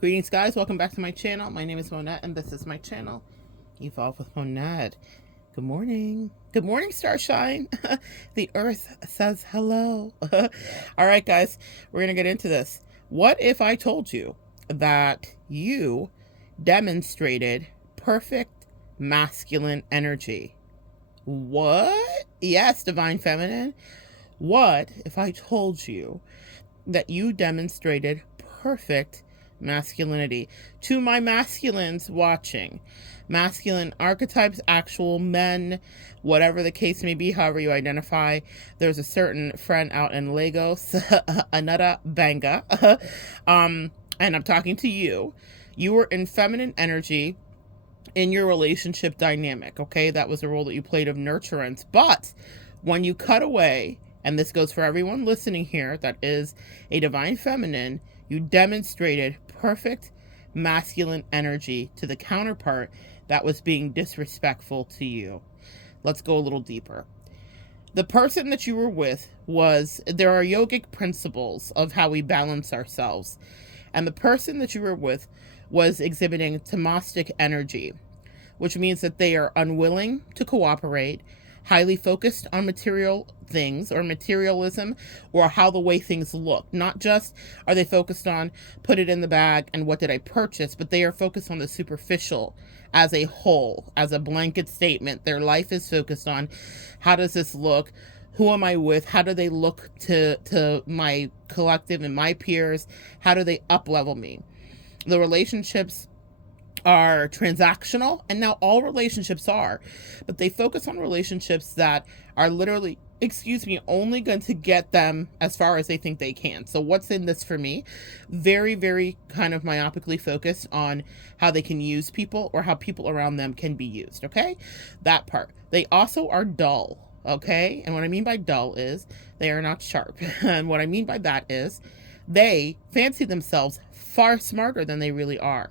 Greetings, guys. Welcome back to my channel. My name is Monette, and this is my channel, Evolve with Monette. Good morning. Good morning, Starshine. The earth says hello. All right, guys, we're going to get into this. What if I told you that you demonstrated perfect masculine energy? What? Yes, Divine Feminine. What if I told you that you demonstrated perfect masculinity? To my masculines watching, masculine archetypes, actual men, whatever the case may be, however you identify. There's a certain friend out in Lagos, Another Banga, and I'm talking to you. You were in feminine energy in your relationship dynamic, okay? That was the role that you played of nurturance. But when you cut away, and this goes for everyone listening here that is a divine feminine, you demonstrated perfect masculine energy to the counterpart that was being disrespectful to you. Let's go a little deeper. The person that you were with there are yogic principles of how we balance ourselves. And the person that you were with was exhibiting tamastic energy, which means that they are unwilling to cooperate, highly focused on material things or materialism or how the way things look. Not just are they focused on put it in the bag and what did I purchase, but they are focused on the superficial as a whole, as a blanket statement. Their life is focused on how does this look? Who am I with? How do they look to my collective and my peers? How do they up-level me? The relationships are transactional, and now all relationships are, but they focus on relationships that are literally, only going to get them as far as they think they can. So what's in this for me? Very, very kind of myopically focused on how they can use people or how people around them can be used, okay? That part. They also are dull. Okay, and what I mean by dull is they are not sharp. And what I mean by that is they fancy themselves far smarter than they really are.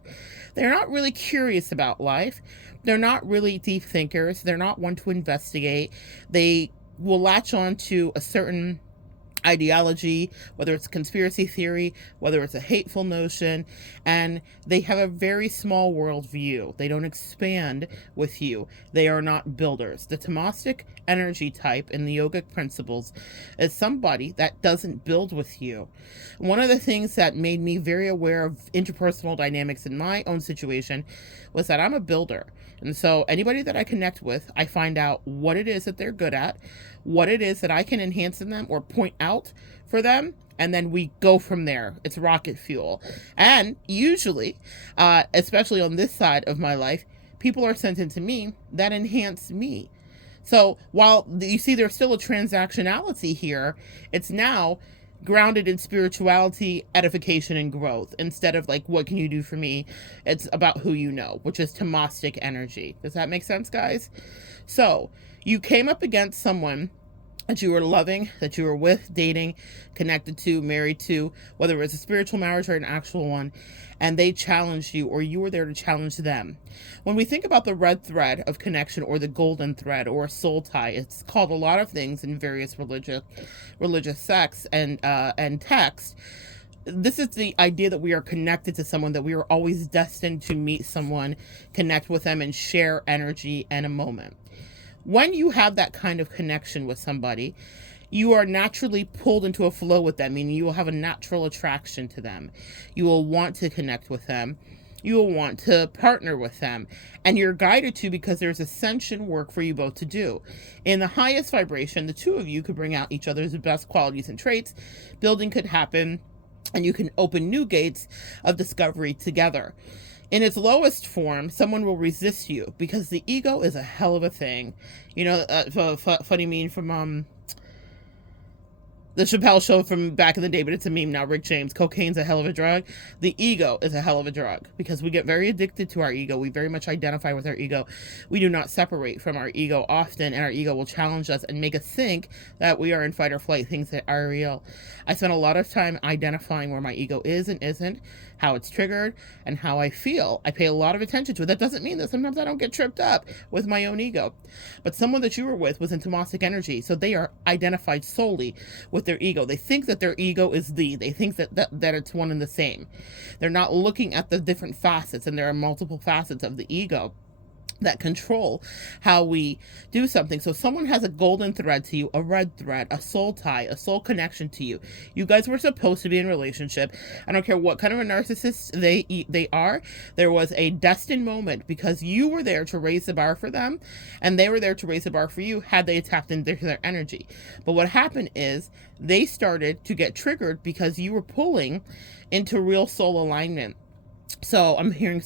They're not really curious about life. They're not really deep thinkers. They're not one to investigate. They will latch on to a certain ideology, whether it's conspiracy theory, whether it's a hateful notion, and they have a very small worldview. They don't expand with you. They are not builders. The tamastic energy type in the yogic principles is somebody that doesn't build with you. One of the things that made me very aware of interpersonal dynamics in my own situation was that I'm a builder. And so anybody that I connect with, I find out what it is that they're good at, what it is that I can enhance in them or point out for them, and then we go from there. It's rocket fuel. And usually, especially on this side of my life, people are sent into me that enhance me. So while you see there's still a transactionality here, it's now grounded in spirituality, edification, and growth. Instead of like, what can you do for me? It's about who you know, which is tamastic energy. Does that make sense, guys? So you came up against someone that you were loving, that you were with, dating, connected to, married to, whether it was a spiritual marriage or an actual one, and they challenged you, or you were there to challenge them. When we think about the red thread of connection or the golden thread or a soul tie, it's called a lot of things in various religious sects and text. This is the idea that we are connected to someone, that we are always destined to meet someone, connect with them, and share energy and a moment. When you have that kind of connection with somebody, you are naturally pulled into a flow with them, meaning you will have a natural attraction to them. You will want to connect with them. You will want to partner with them. And you're guided to because there's ascension work for you both to do. In the highest vibration, the two of you could bring out each other's best qualities and traits. Building could happen, and you can open new gates of discovery together. In its lowest form, someone will resist you because the ego is a hell of a thing. You know, funny meme from the Chappelle Show from back in the day, but it's a meme now. Rick James, cocaine's a hell of a drug. The ego is a hell of a drug because we get very addicted to our ego. We very much identify with our ego. We do not separate from our ego often, and our ego will challenge us and make us think that we are in fight or flight, things that are real. I spent a lot of time identifying where my ego is and isn't, how it's triggered, and how I feel. I pay a lot of attention to it. That doesn't mean that sometimes I don't get tripped up with my own ego. But someone that you were with was in tamastic energy, so they are identified solely with their ego. They think that their ego is they think that it's one and the same. They're not looking at the different facets, and there are multiple facets of the ego that control how we do something. So someone has a golden thread to you, a red thread, a soul tie, a soul connection to you. You guys were supposed to be in a relationship. I don't care what kind of a narcissist they are. There was a destined moment because you were there to raise the bar for them, and they were there to raise the bar for you had they tapped into their energy. But what happened is they started to get triggered because you were pulling into real soul alignment. So I'm hearing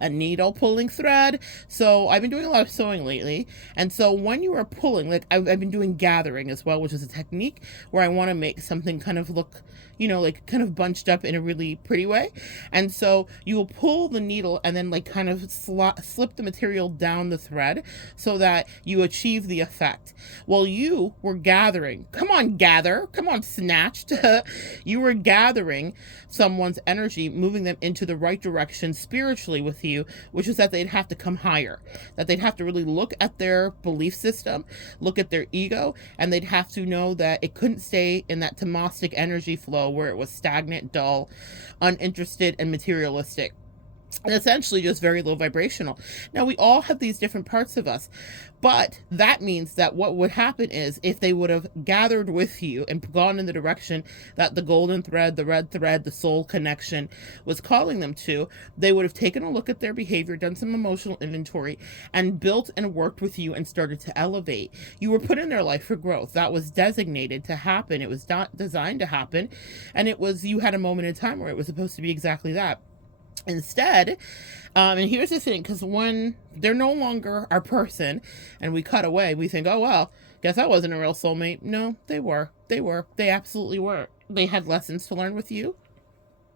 a needle pulling thread. So I've been doing a lot of sewing lately. And so when you are pulling, like I've been doing gathering as well, which is a technique where I want to make something kind of look, like kind of bunched up in a really pretty way. And so you will pull the needle and then like kind of slip the material down the thread so that you achieve the effect. Well, you were gathering. Come on, gather. Come on, snatched. You were gathering someone's energy, moving them into the right direction spiritually with you, which is that they'd have to come higher, that they'd have to really look at their belief system, look at their ego, and they'd have to know that it couldn't stay in that tamastic energy flow where it was stagnant, dull, uninterested, and materialistic. And essentially just very low vibrational. Now, we all have these different parts of us, but that means that what would happen is if they would have gathered with you and gone in the direction that the golden thread, the red thread, the soul connection was calling them to, they would have taken a look at their behavior, done some emotional inventory, and built and worked with you and started to elevate. You were put in their life for growth. That was designated to happen. It was not designed to happen. And you had a moment in time where it was supposed to be exactly that. Instead, and here's the thing, because when they're no longer our person and we cut away, we think, oh, well, guess that wasn't a real soulmate. No, they were. They absolutely were. They had lessons to learn with you.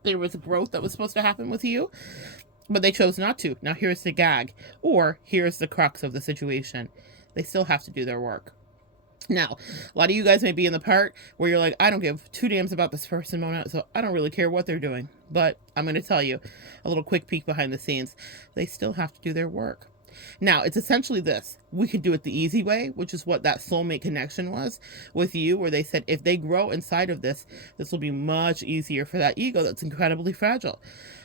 There was growth that was supposed to happen with you, but they chose not to. Now, here's the gag, or here's the crux of the situation. They still have to do their work. Now, a lot of you guys may be in the part where you're like, I don't give two damns about this person, Mona, so I don't really care what they're doing. But I'm going to tell you a little quick peek behind the scenes. They still have to do their work. Now, it's essentially this. We could do it the easy way, which is what that soulmate connection was with you, where they said if they grow inside of this will be much easier for that ego that's incredibly fragile.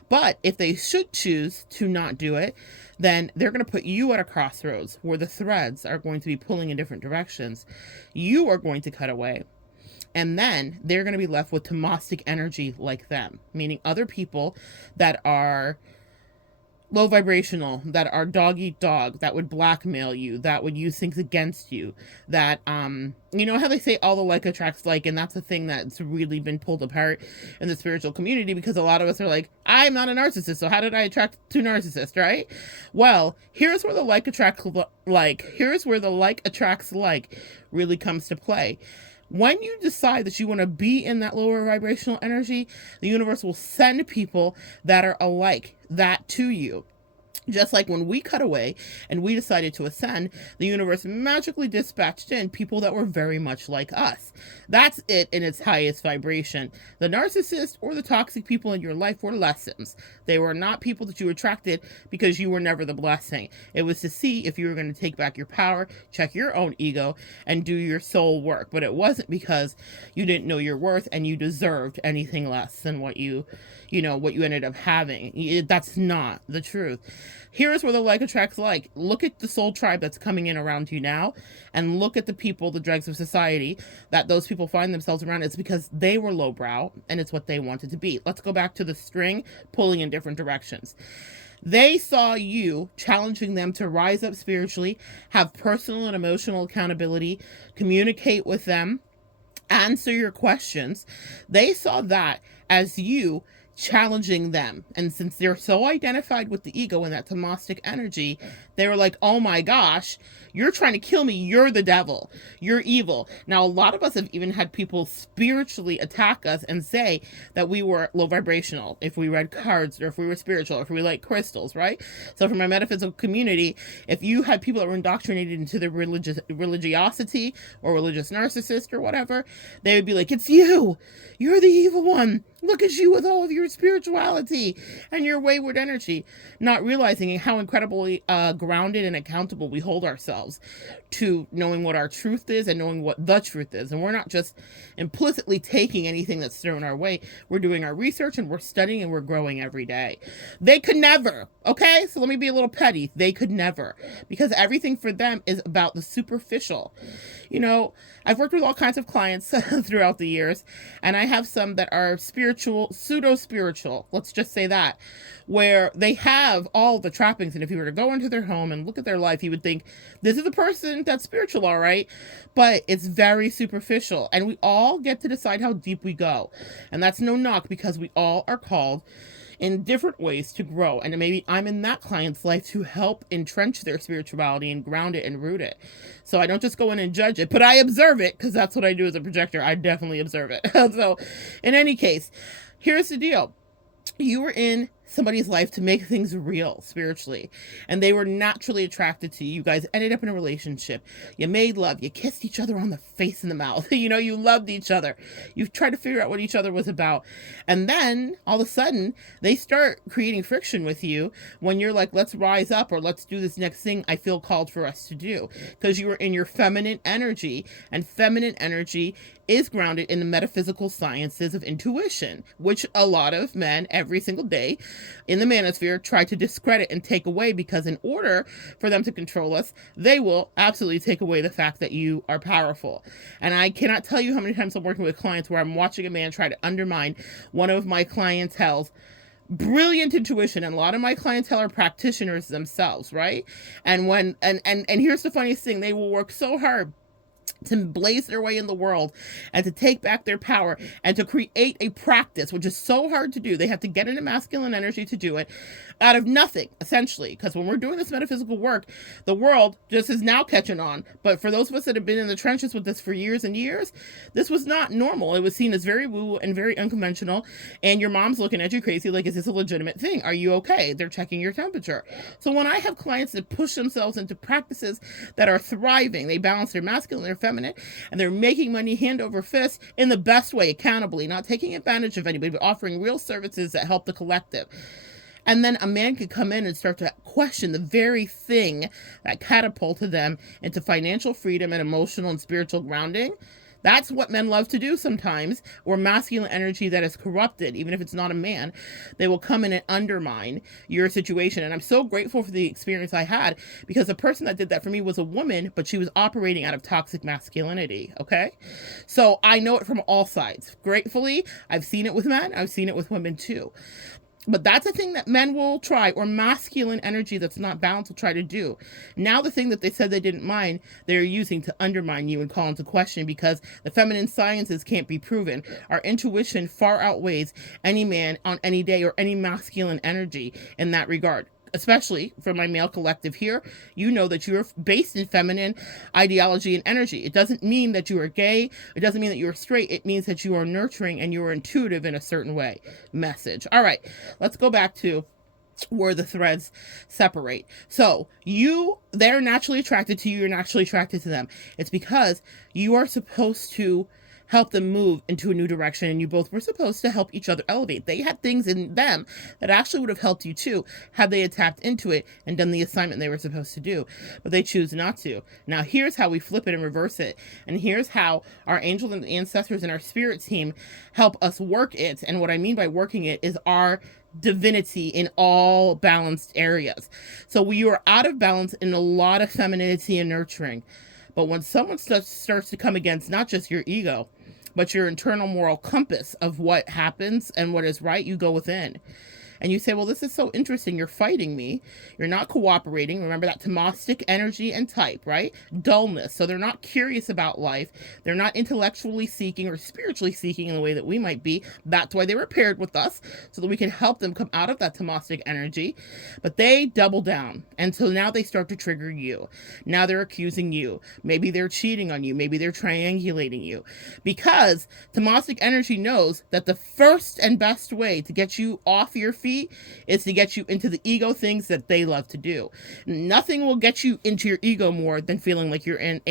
But if they should choose to not do it, then they're going to put you at a crossroads where the threads are going to be pulling in different directions. You are going to cut away. And then they're going to be left with tamastic energy like them, meaning other people that are low vibrational, that are dog eat dog, that would blackmail you, that would use things against you, that, you know how they say all the like attracts like, and that's a thing that's really been pulled apart in the spiritual community because a lot of us are like, I'm not a narcissist, so how did I attract two narcissists, right? Well, here's where the like attracts like really comes to play. When you decide that you want to be in that lower vibrational energy, the universe will send people that are alike that to you. Just like when we cut away and we decided to ascend, the universe magically dispatched in people that were very much like us. That's it in its highest vibration. The narcissist or the toxic people in your life were lessons. They were not people that you attracted because you were never the blessing. It was to see if you were going to take back your power, check your own ego, and do your soul work. But it wasn't because you didn't know your worth and you deserved anything less than what you ended up having. That's not the truth. Here's where the like attracts like. Look at the soul tribe that's coming in around you now, and look at the people, the dregs of society, that those people find themselves around. It's because they were lowbrow, and it's what they wanted to be. Let's go back to the string pulling in different directions. They saw you challenging them to rise up spiritually, have personal and emotional accountability, communicate with them, answer your questions. They saw that as you challenging them. And since they're so identified with the ego and that tamastic energy, they were like, oh my gosh, you're trying to kill me. You're the devil. You're evil. Now, a lot of us have even had people spiritually attack us and say that we were low vibrational if we read cards or if we were spiritual or if we like crystals, right? So for my metaphysical community, if you had people that were indoctrinated into the religiosity or religious narcissist or whatever, they would be like, it's you. You're the evil one. Look at you with all of your spirituality and your wayward energy, not realizing how incredibly grounded and accountable we hold ourselves to knowing what our truth is and knowing what the truth is. And we're not just implicitly taking anything that's thrown our way. We're doing our research and we're studying and we're growing every day. They could never, okay? So let me be a little petty. They could never, because everything for them is about the superficial. You know, I've worked with all kinds of clients throughout the years, and I have some that are spiritual, pseudo-spiritual, let's just say that, where they have all the trappings, and if you were to go into their home and look at their life, you would think, this is a person that's spiritual, all right, but it's very superficial, and we all get to decide how deep we go, and that's no knock, because we all are called in different ways to grow. And maybe I'm in that client's life to help entrench their spirituality and ground it and root it. So I don't just go in and judge it, but I observe it, because that's what I do as a projector. I definitely observe it. So in any case, here's the deal. You were in somebody's life to make things real spiritually, and they were naturally attracted to you. You guys ended up in a relationship. You made love. You kissed each other on the face and the mouth. You know, you loved each other. You tried to figure out what each other was about. And then all of a sudden they start creating friction with you when you're like, let's rise up, or let's do this next thing I feel called for us to do, because you were in your feminine energy, and feminine energy is grounded in the metaphysical sciences of intuition, which a lot of men every single day in the manosphere try to discredit and take away, because in order for them to control us, they will absolutely take away the fact that you are powerful. And I cannot tell you how many times I'm working with clients where I'm watching a man try to undermine one of my clientele's brilliant intuition, and a lot of my clientele are practitioners themselves, right? And when and here's the funniest thing, they will work so hard to blaze their way in the world and to take back their power and to create a practice, which is so hard to do. They have to get into masculine energy to do it out of nothing, essentially, because when we're doing this metaphysical work, the world just is now catching on. But for those of us that have been in the trenches with this for years and years, this was not normal. It was seen as very woo and very unconventional, and your mom's looking at you crazy like, is this a legitimate thing? Are you okay? They're checking your temperature. So when I have clients that push themselves into practices that are thriving, they balance their masculine, their feminine, and they're making money hand over fist in the best way, accountably, not taking advantage of anybody, but offering real services that help the collective. And then a man could come in and start to question the very thing that catapulted them into financial freedom and emotional and spiritual grounding. That's what men love to do sometimes, or masculine energy that is corrupted, even if it's not a man. They will come in and undermine your situation. And I'm so grateful for the experience I had, because the person that did that for me was a woman, but she was operating out of toxic masculinity, okay? So I know it from all sides. Gratefully, I've seen it with men. I've seen it with women too. But that's a thing that men will try, or masculine energy that's not balanced will try to do. Now the thing that they said they didn't mind, they're using to undermine you and call into question, because the feminine sciences can't be proven. Our intuition far outweighs any man on any day, or any masculine energy in that regard. Especially for my male collective here, you know that you're based in feminine ideology and energy. It doesn't mean that you are gay. It doesn't mean that you're straight. It means that you are nurturing and you are intuitive in a certain way. Message. All right, let's go back to where the threads separate. So they're naturally attracted to you. You're naturally attracted to them. It's because you are supposed to help them move into a new direction, and you both were supposed to help each other elevate. They had things in them that actually would have helped you too, had they had tapped into it and done the assignment they were supposed to do, but they choose not to. Now here's how we flip it and reverse it, and here's how our angels and ancestors and our spirit team help us work it. And what I mean by working it is our divinity in all balanced areas. So we are out of balance in a lot of femininity and nurturing. But when someone starts to come against not just your ego, but your internal moral compass of what happens and what is right, you go within. And you say, well, this is so interesting. You're fighting me. You're not cooperating. Remember that Tomasic energy and type, right? Dullness. So they're not curious about life. They're not intellectually seeking or spiritually seeking in the way that we might be. That's why they were paired with us, so that we can help them come out of that Tomasic energy. But they double down. And so now they start to trigger you. Now they're accusing you. Maybe they're cheating on you. Maybe they're triangulating you. Because Tomasic energy knows that the first and best way to get you off your feet is to get you into the ego things that they love to do. Nothing will get you into your ego more than feeling like you're in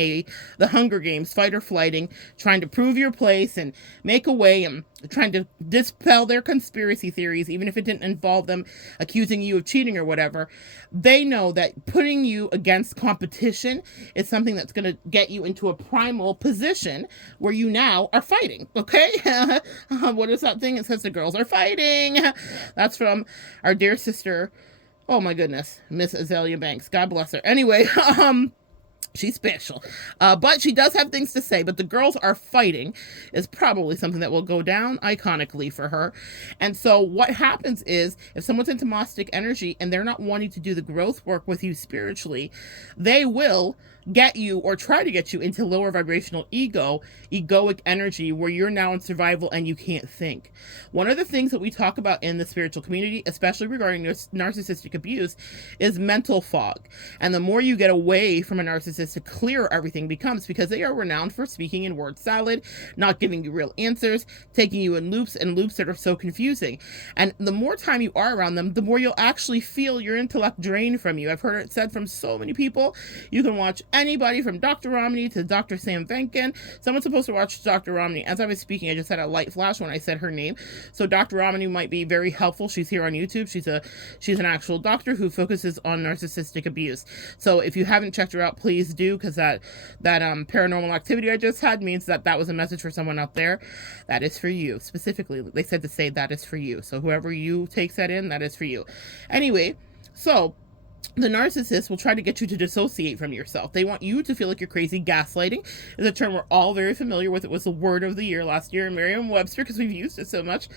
the Hunger Games, fight or flighting, trying to prove your place and make a way and trying to dispel their conspiracy theories, even if it didn't involve them accusing you of cheating or whatever. They know that putting you against competition is something that's going to get you into a primal position where you now are fighting. Okay. What is that thing? It says the girls are fighting. That's from our dear sister. Oh my goodness. Miss Azalea Banks. God bless her. Anyway, she's special. But she does have things to say, but the girls are fighting is probably something that will go down iconically for her. And so what happens is if someone's into Gnostic energy and they're not wanting to do the growth work with you spiritually, they will get you or try to get you into lower vibrational egoic energy where you're now in survival and you can't think. One of the things that we talk about in the spiritual community, especially regarding narcissistic abuse, is mental fog. And the more you get away from a narcissist, the clearer everything becomes, because they are renowned for speaking in word salad, not giving you real answers, taking you in loops and loops that are so confusing. And the more time you are around them, the more you'll actually feel your intellect drain from you. I've heard it said from so many people. You can watch anybody from Dr. Romney to Dr. Sam Venkin. Someone's supposed to watch Dr. Romney. As I was speaking, I just had a light flash when I said her name. So Dr. Romney might be very helpful. She's here on YouTube. She's an actual doctor who focuses on narcissistic abuse. So if you haven't checked her out, please do, because that paranormal activity I just had means that was a message for someone out there. That is for you. Specifically, they said to say that is for you. So whoever you takes that in, that is for you. Anyway, so the narcissist will try to get you to dissociate from yourself. They want you to feel like you're crazy. Gaslighting is a term we're all very familiar with. It was the word of the year last year in Merriam-Webster because we've used it so much.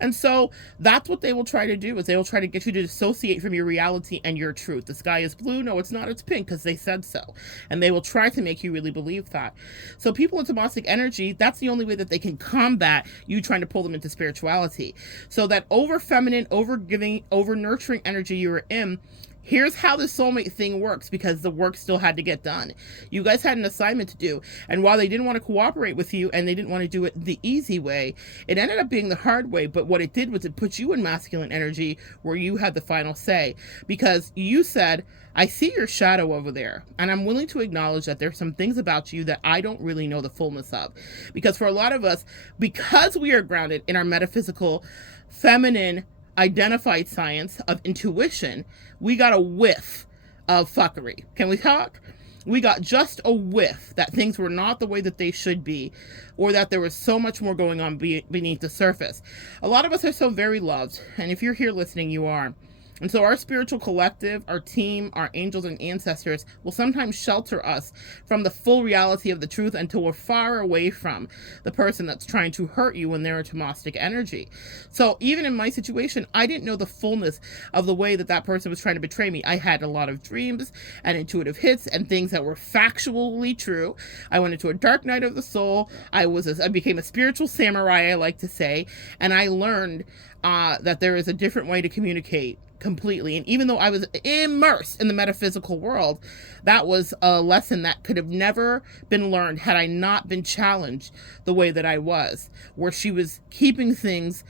And so that's what they will try to do, is they will try to get you to dissociate from your reality and your truth. The sky is blue. No, it's not. It's pink, because they said so. And they will try to make you really believe that. So people with Gnostic energy, that's the only way that they can combat you trying to pull them into spirituality. So that over feminine, over giving, over nurturing energy you were in, here's how the soulmate thing works, because the work still had to get done. You guys had an assignment to do. And while they didn't want to cooperate with you and they didn't want to do it the easy way, it ended up being the hard way. But what it did was it put you in masculine energy where you had the final say, because you said, I see your shadow over there, and I'm willing to acknowledge that there's some things about you that I don't really know the fullness of. Because for a lot of us, because we are grounded in our metaphysical, feminine, identified science of intuition, we got a whiff of fuckery. Can we talk? We got just a whiff that things were not the way that they should be, or that there was so much more going on beneath the surface. A lot of us are so very loved, and if you're here listening, you are. And so our spiritual collective, our team, our angels and ancestors will sometimes shelter us from the full reality of the truth until we're far away from the person that's trying to hurt you when they're into Gnostic energy. So even in my situation, I didn't know the fullness of the way that person was trying to betray me. I had a lot of dreams and intuitive hits and things that were factually true. I went into a dark night of the soul. I became a spiritual samurai, I like to say, and I learned that there is a different way to communicate completely. And even though I was immersed in the metaphysical world, that was a lesson that could have never been learned had I not been challenged the way that I was, where she was keeping things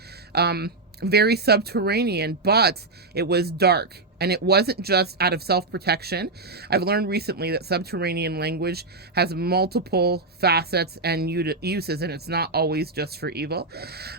very subterranean, but it was dark. And it wasn't just out of self-protection. I've learned recently that subterranean language has multiple facets and uses, and it's not always just for evil.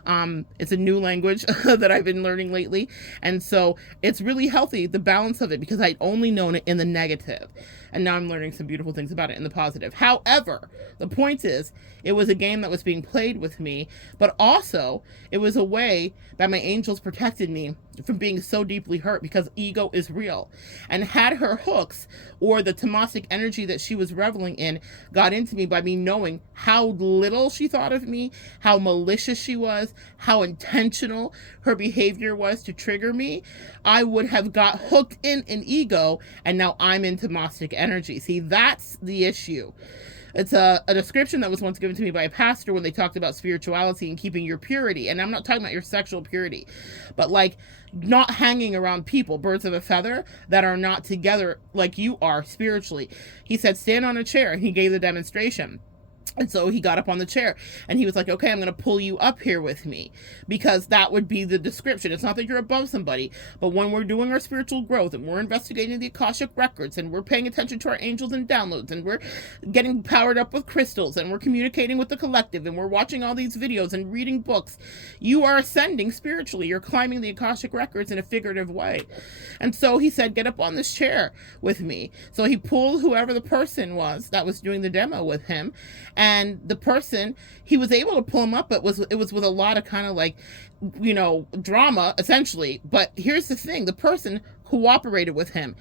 It's a new language that I've been learning lately. And so it's really healthy, the balance of it, because I'd only known it in the negative. And now I'm learning some beautiful things about it in the positive. However, the point is, it was a game that was being played with me, but also it was a way that my angels protected me from being so deeply hurt, because ego is real. And had her hooks or the Gnostic energy that she was reveling in got into me by me knowing how little she thought of me, how malicious she was, how intentional her behavior was to trigger me, I would have got hooked in an ego, and now I'm into Gnostic energy. See, that's the issue. It's a description that was once given to me by a pastor when they talked about spirituality and keeping your purity. And I'm not talking about your sexual purity, but like not hanging around people, birds of a feather, that are not together like you are spiritually. He said, stand on a chair, and he gave the demonstration. And so he got up on the chair and he was like, okay, I'm going to pull you up here with me, because that would be the description. It's not that you're above somebody, but when we're doing our spiritual growth and we're investigating the Akashic records and we're paying attention to our angels and downloads and we're getting powered up with crystals and we're communicating with the collective and we're watching all these videos and reading books, you are ascending spiritually. You're climbing the Akashic records in a figurative way. And so he said, get up on this chair with me. So he pulled whoever the person was that was doing the demo with him, and the person, he was able to pull him up, but it was with a lot of kind of like, drama, essentially. But here's the thing, the person cooperated with him.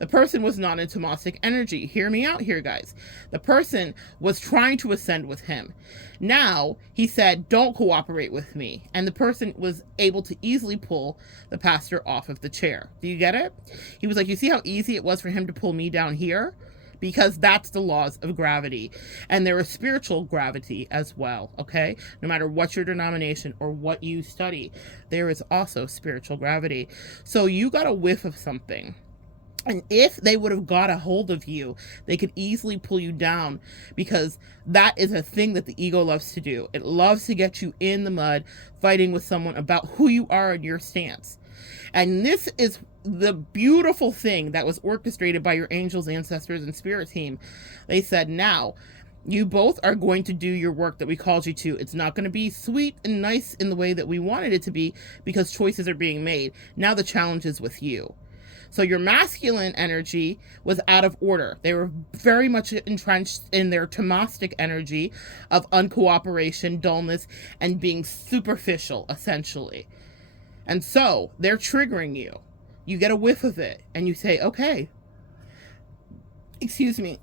The person was not into Gnostic energy. Hear me out here, guys. The person was trying to ascend with him. Now, he said, don't cooperate with me. And the person was able to easily pull the pastor off of the chair. Do you get it? He was like, you see how easy it was for him to pull me down here? Because that's the laws of gravity. And there is spiritual gravity as well, okay? No matter what your denomination or what you study, there is also spiritual gravity. So you got a whiff of something. And if they would have got a hold of you, they could easily pull you down, because that is a thing that the ego loves to do. It loves to get you in the mud, fighting with someone about who you are and your stance. And this is the beautiful thing that was orchestrated by your angels, ancestors, and spirit team. They said, now, you both are going to do your work that we called you to. It's not going to be sweet and nice in the way that we wanted it to be, because choices are being made. Now the challenge is with you. So your masculine energy was out of order. They were very much entrenched in their Tomasic energy of uncooperation, dullness, and being superficial, essentially. And so they're triggering you. You get a whiff of it and you say, okay, excuse me.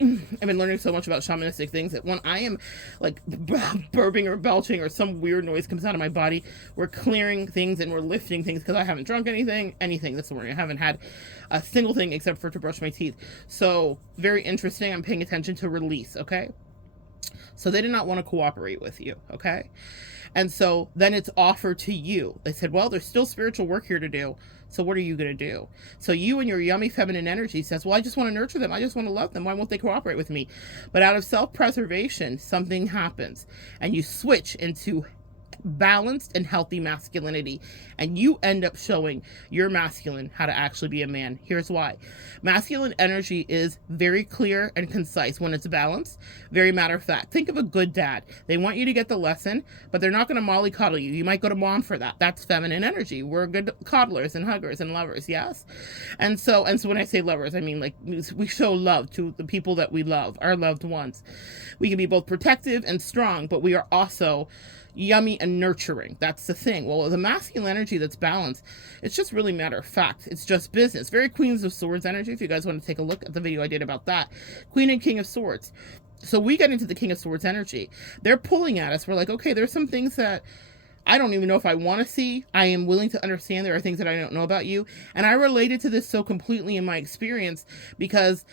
I've been learning so much about shamanistic things that when I am like burping or belching or some weird noise comes out of my body, we're clearing things and we're lifting things, because I haven't drunk anything. That's the word. I haven't had a single thing except for to brush my teeth. So very interesting. I'm paying attention to release. Okay. So they did not want to cooperate with you. Okay. And so then it's offered to you. They said, well, there's still spiritual work here to do. So what are you going to do? So you and your yummy feminine energy says, well, I just want to nurture them. I just want to love them. Why won't they cooperate with me? But out of self-preservation, something happens and you switch into balanced and healthy masculinity, and you end up showing your masculine how to actually be a man. Here's why. Masculine energy is very clear and concise when it's balanced, very matter of fact. Think of a good dad. They want you to get the lesson, but they're not going to mollycoddle you. You might go to mom for that. That's feminine energy. We're good coddlers and huggers and lovers, yes? And so when I say lovers, I mean like we show love to the people that we love, our loved ones. We can be both protective and strong, but we are also yummy and nurturing. That's the thing. Well, the masculine energy that's balanced, it's just really matter of fact. It's just business. Very Queens of Swords energy. If you guys want to take a look at the video I did about that. Queen and King of Swords. So we get into the King of Swords energy. They're pulling at us. We're like, okay, there's some things that I don't even know if I want to see. I am willing to understand there are things that I don't know about you. And I related to this so completely in my experience, because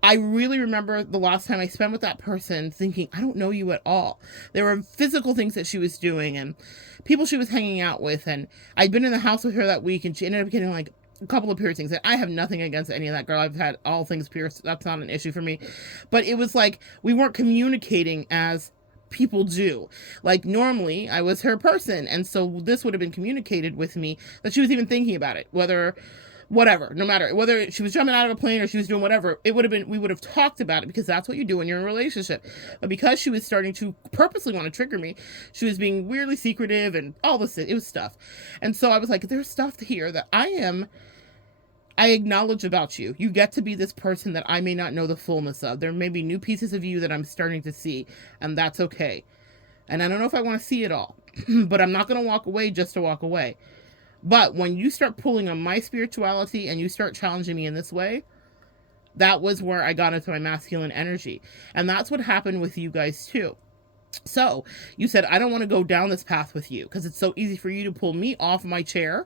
I really remember the last time I spent with that person thinking, I don't know you at all. There were physical things that she was doing and people she was hanging out with. And I'd been in the house with her that week and she ended up getting like a couple of piercings. And I have nothing against any of that girl. I've had all things pierced. That's not an issue for me. But it was like we weren't communicating as people do. Like normally I was her person. And so this would have been communicated with me that she was even thinking about it, whatever, no matter whether she was jumping out of a plane or she was doing whatever, we would have talked about it, because that's what you do when you're in a relationship. But because she was starting to purposely want to trigger me, she was being weirdly secretive and all this, it was stuff. And so I was like, there's stuff here that I acknowledge about you. You get to be this person that I may not know the fullness of. There may be new pieces of you that I'm starting to see, and that's okay. And I don't know if I want to see it all, but I'm not going to walk away just to walk away. But when you start pulling on my spirituality and you start challenging me in this way, that was where I got into my masculine energy. And that's what happened with you guys too. So you said, I don't want to go down this path with you because it's so easy for you to pull me off my chair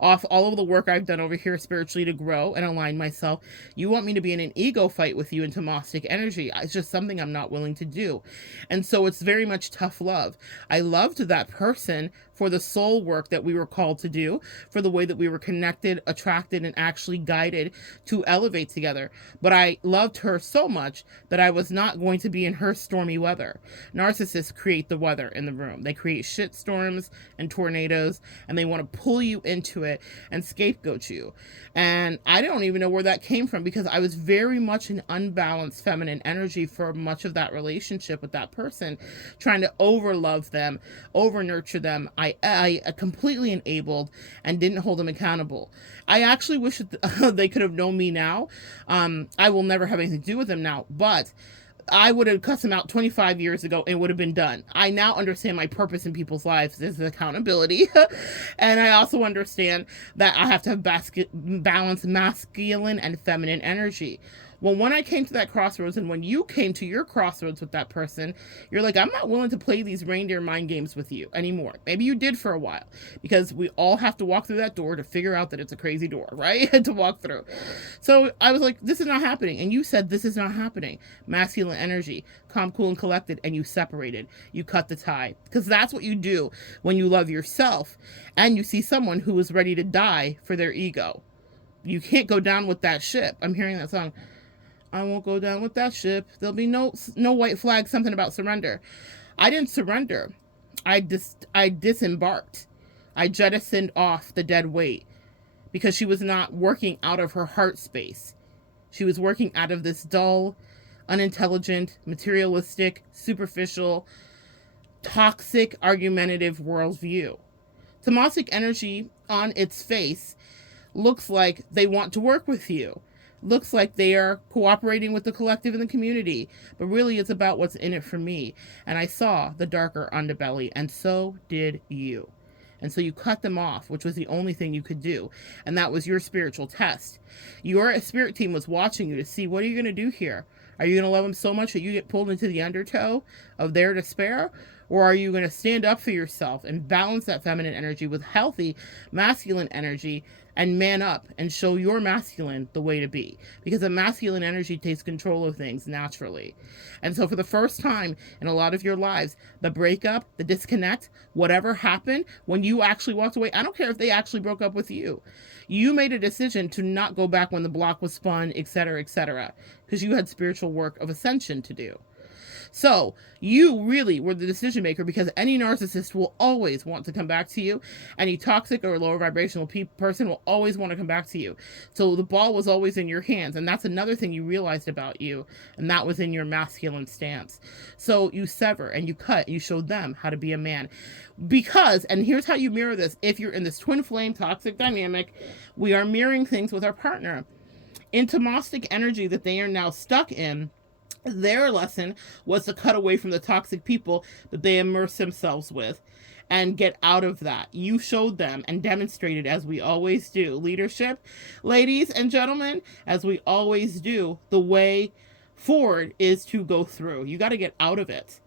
off all of the work I've done over here spiritually to grow and align myself. You want me to be in an ego fight with you in Tomasic energy. It's just something I'm not willing to do. And so it's very much tough love. I loved that person for the soul work that we were called to do, for the way that we were connected, attracted, and actually guided to elevate together. But I loved her so much that I was not going to be in her stormy weather. Narcissists create the weather in the room. They create shit storms and tornadoes, and they want to pull you into it and scapegoat you. And I don't even know where that came from, because I was very much an unbalanced feminine energy for much of that relationship with that person, trying to over love them, over nurture them. I completely enabled and didn't hold them accountable. I actually wish that they could have known me now. I will never have anything to do with them now, but I would have cussed them out 25 years ago and would have been done. I now understand my purpose in people's lives is accountability. And I also understand that I have to have balance masculine and feminine energy. Well, when I came to that crossroads, and when you came to your crossroads with that person, you're like, I'm not willing to play these reindeer mind games with you anymore. Maybe you did for a while, because we all have to walk through that door to figure out that it's a crazy door, right? To walk through. So I was like, this is not happening. And you said, this is not happening. Masculine energy, calm, cool, and collected. And you separated. You cut the tie. Because that's what you do when you love yourself and you see someone who is ready to die for their ego. You can't go down with that ship. I'm hearing that song. I won't go down with that ship. There'll be no white flag, something about surrender. I didn't surrender. I disembarked. I jettisoned off the dead weight, because she was not working out of her heart space. She was working out of this dull, unintelligent, materialistic, superficial, toxic, argumentative worldview. Tomasic energy on its face looks like they want to work with you. Looks like they are cooperating with the collective and the community, but really it's about what's in it for me. And I saw the darker underbelly, and so did you. And so you cut them off, which was the only thing you could do. And that was your spiritual test. Your spirit team was watching you to see, what are you going to do here? Are you going to love them so much that you get pulled into the undertow of their despair? Or are you going to stand up for yourself and balance that feminine energy with healthy masculine energy and man up and show your masculine the way to be? Because the masculine energy takes control of things naturally. And so for the first time in a lot of your lives, the breakup, the disconnect, whatever happened, when you actually walked away, I don't care if they actually broke up with you. You made a decision to not go back when the block was spun, etc., because you had spiritual work of ascension to do. So you really were the decision maker, because any narcissist will always want to come back to you. Any toxic or lower vibrational person will always want to come back to you. So the ball was always in your hands. And that's another thing you realized about you. And that was in your masculine stance. So you sever and you cut. You showed them how to be a man. Because, and here's how you mirror this. If you're in this twin flame toxic dynamic, we are mirroring things with our partner. In Tomasic energy that they are now stuck in, their lesson was to cut away from the toxic people that they immerse themselves with and get out of that. You showed them and demonstrated, as we always do, leadership, ladies and gentlemen, as we always do, the way forward is to go through. You got to get out of it.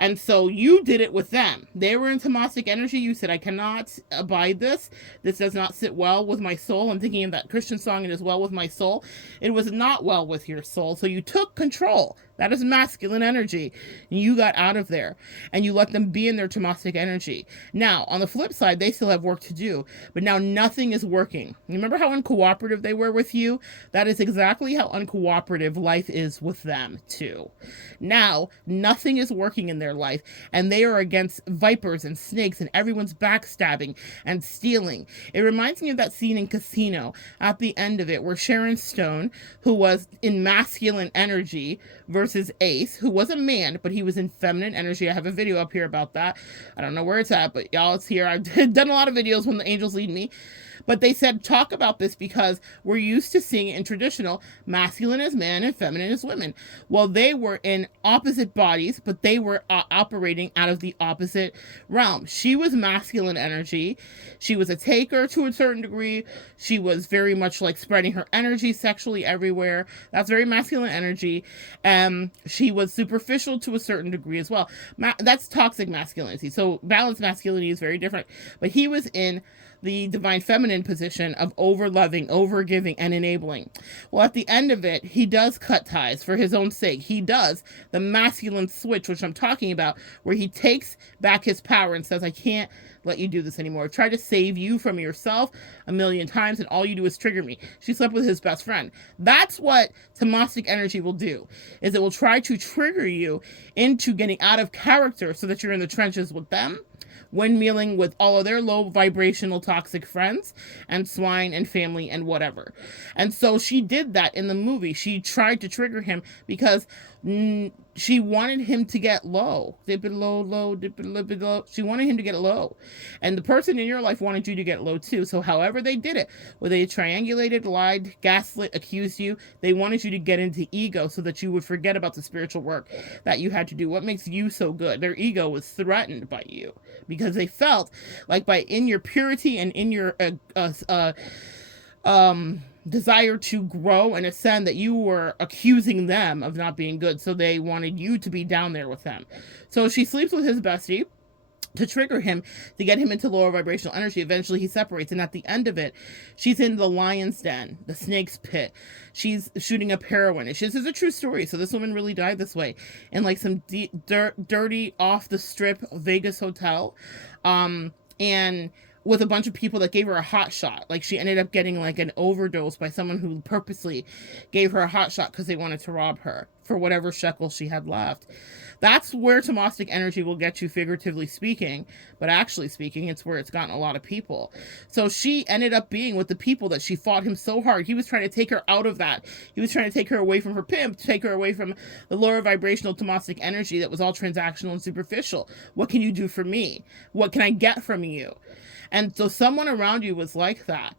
And so you did it with them. They were in Tomasic energy. You said, I cannot abide this. This does not sit well with my soul. I'm thinking of that Christian song, it is well with my soul. It was not well with your soul. So you took control. That is masculine energy. You got out of there and you let them be in their Tomasic energy. Now, on the flip side, they still have work to do, but now nothing is working. You remember how uncooperative they were with you? That is exactly how uncooperative life is with them too. Now, nothing is working in their life, and they are against vipers and snakes, and everyone's backstabbing and stealing. It reminds me of that scene in Casino at the end of it, where Sharon Stone, who was in masculine energy, versus Ace, who was a man, but he was in feminine energy. I have a video up here about that. I don't know where it's at, but y'all, it's here. I've done a lot of videos when the angels lead me. But they said, talk about this, because we're used to seeing it in traditional, masculine as man and feminine as women. Well, they were in opposite bodies, but they were operating out of the opposite realm. She was masculine energy. She was a taker to a certain degree. She was very much like spreading her energy sexually everywhere. That's very masculine energy. She was superficial to a certain degree as well. That's toxic masculinity. So balanced masculinity is very different. But he was in the divine feminine position of over loving, over giving, and enabling. Well, at the end of it, he does cut ties for his own sake. He does the masculine switch, which I'm talking about, where he takes back his power and says, I can't let you do this anymore. I tried to save you from yourself a million times, and all you do is trigger me. She slept with his best friend. That's what Tomastic energy will do, is it will try to trigger you into getting out of character so that you're in the trenches with them, windmilling with all of their low vibrational toxic friends and swine and family and whatever. And so she did that in the movie. She tried to trigger him because she wanted him to get low. Dip it low, low, dip it a little bit low. She wanted him to get low. And the person in your life wanted you to get low too. So however they did it, whether they triangulated, lied, gaslit, accused you, they wanted you to get into ego so that you would forget about the spiritual work that you had to do. What makes you so good? Their ego was threatened by you because they felt like by in your purity and in your desire to grow and ascend, that you were accusing them of not being good. So they wanted you to be down there with them. So she sleeps with his bestie to trigger him, to get him into lower vibrational energy. Eventually he separates, and at the end of it, she's in the lion's den, the snake's pit. She's shooting up heroin. This is a true story. So this woman really died this way in like some dirty off the strip Vegas hotel, and with a bunch of people that gave her a hot shot. Like she ended up getting like an overdose by someone who purposely gave her a hot shot because they wanted to rob her for whatever shekel she had left. That's where Tomastic energy will get you, figuratively speaking, but actually speaking, it's where it's gotten a lot of people. So she ended up being with the people that she fought him so hard. He was trying to take her out of that. He was trying to take her away from her pimp, take her away from the lower vibrational Tomastic energy that was all transactional and superficial. What can you do for me? What can I get from you? And so someone around you was like that,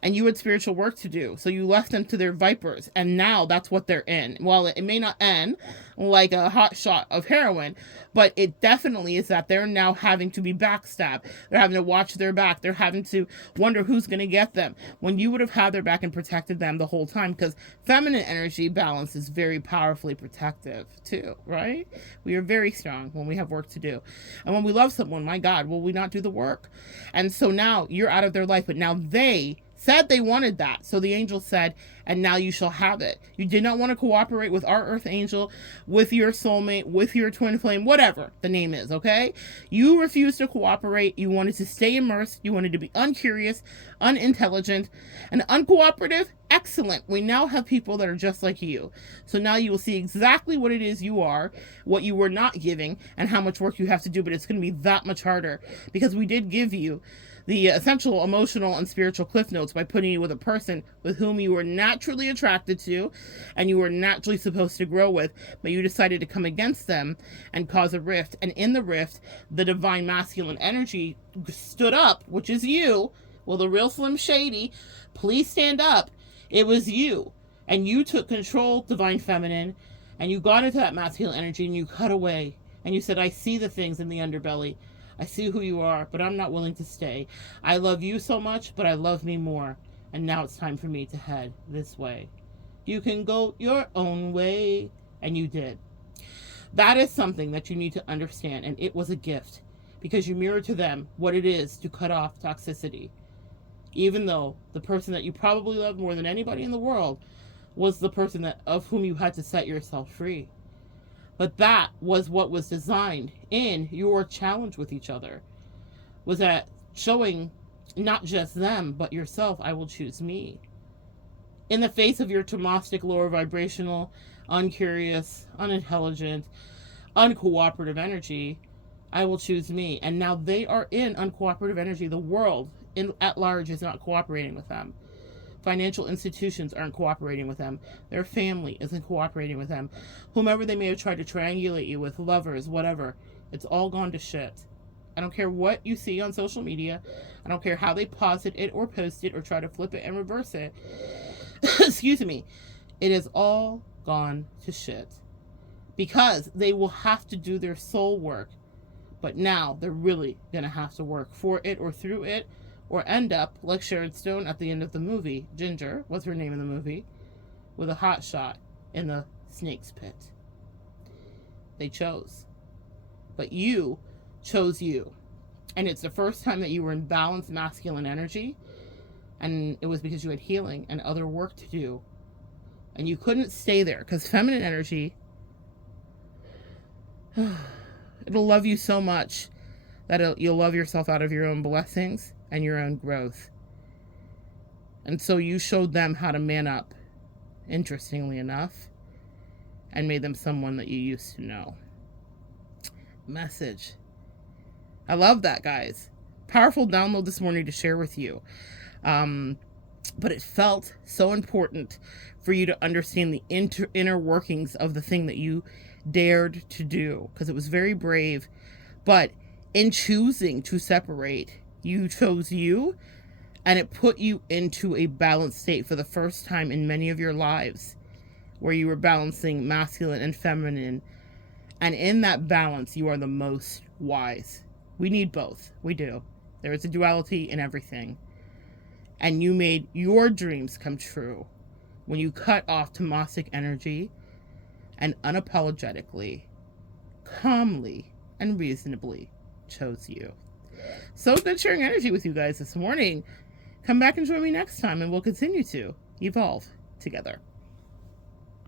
and you had spiritual work to do. So you left them to their vipers, and now that's what they're in. Well, it may not end like a hot shot of heroin, but it definitely is that they're now having to be backstabbed. They're having to watch their back. They're having to wonder who's going to get them when you would have had their back and protected them the whole time, because feminine energy balance is very powerfully protective too, right? We are very strong when we have work to do. And when we love someone, my God, will we not do the work? And so now you're out of their life, but now they said they wanted that. So the angel said, and now you shall have it. You did not want to cooperate with our earth angel, with your soulmate, with your twin flame, whatever the name is, okay? You refused to cooperate. You wanted to stay immersed. You wanted to be uncurious, unintelligent, and uncooperative. Excellent. We now have people that are just like you. So now you will see exactly what it is you are, what you were not giving, and how much work you have to do, but it's going to be that much harder because we did give you the essential emotional and spiritual cliff notes by putting you with a person with whom you were naturally attracted to and you were naturally supposed to grow with, but you decided to come against them and cause a rift. And in the rift, the divine masculine energy stood up, which is you. Well, the real Slim Shady, please stand up. It was you. And you took control, divine feminine, and you got into that masculine energy and you cut away. And you said, I see the things in the underbelly. I see who you are, but I'm not willing to stay. I love you so much, but I love me more. And now it's time for me to head this way. You can go your own way. And you did. That is something that you need to understand. And it was a gift because you mirrored to them what it is to cut off toxicity. Even though the person that you probably love more than anybody in the world was the person that of whom you had to set yourself free. But that was what was designed in your challenge with each other, was that showing not just them, but yourself, I will choose me. In the face of your Tomastic lower vibrational, uncurious, unintelligent, uncooperative energy, I will choose me. And now they are in uncooperative energy. The world at large is not cooperating with them. Financial institutions aren't cooperating with them. Their family isn't cooperating with them. Whomever they may have tried to triangulate you with, lovers, whatever, it's all gone to shit. I don't care what you see on social media. I don't care how they posit it or post it or try to flip it and reverse it. Excuse me. It is all gone to shit. Because they will have to do their soul work. But now they're really going to have to work for it or through it, or end up like Sharon Stone at the end of the movie, Ginger, what's her name in the movie, with a hot shot in the snake's pit. They chose. But you chose you. And it's the first time that you were in balanced masculine energy. And it was because you had healing and other work to do. And you couldn't stay there because feminine energy, it'll love you so much that you'll love yourself out of your own blessings and your own growth. And so you showed them how to man up, interestingly enough, and made them someone that you used to know. Message. I love that, guys. Powerful download this morning to share with you. But it felt so important for you to understand the inner workings of the thing that you dared to do, because it was very brave. But in choosing to separate, you chose you, and it put you into a balanced state for the first time in many of your lives, where you were balancing masculine and feminine. And in that balance, you are the most wise. We need both. We do. There is a duality in everything. And you made your dreams come true when you cut off Tamasic energy and unapologetically, calmly, and reasonably chose you. So good sharing energy with you guys this morning. Come back and join me next time, and we'll continue to evolve together.